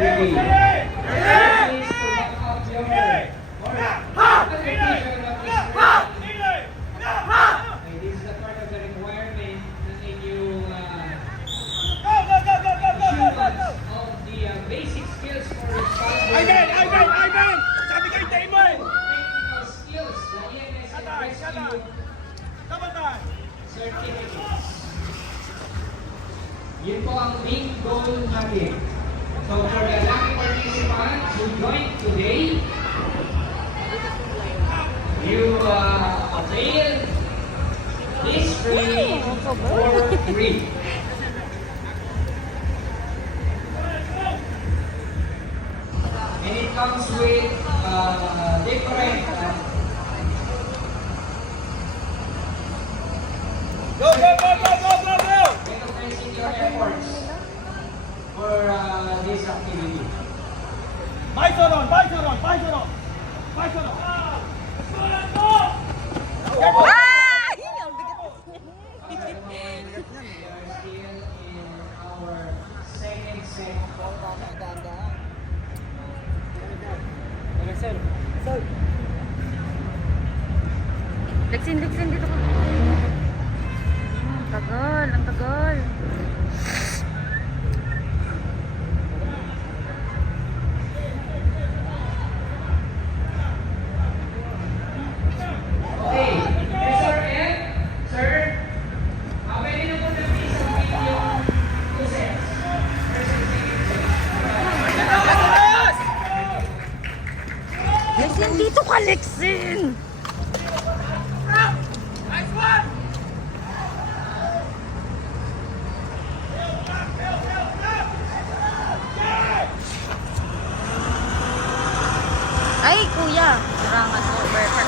every day. That is to lock up your application of this training. Okay, this is a part of the requirement ng inyong issuance of the basic skills for responsible Ivan! Sabi kay Damon! technical skills, the EMS and rescue certificates. Yun po ang main goal natin. So for the lucky participants who joined today, you avail this training for free. And it comes with different Go! recognizing your efforts for this activity. Bison! Ay! Ang bigat. We are still in our second set. Lexin dito ka. Ang tagal. Okay, Sir Ed, sir, pwede na po namin isang video 2 sets. First and second set. Lexin, dito ka, Lexin! Nice one! Ay, kuya! Sarangan mo, overpass.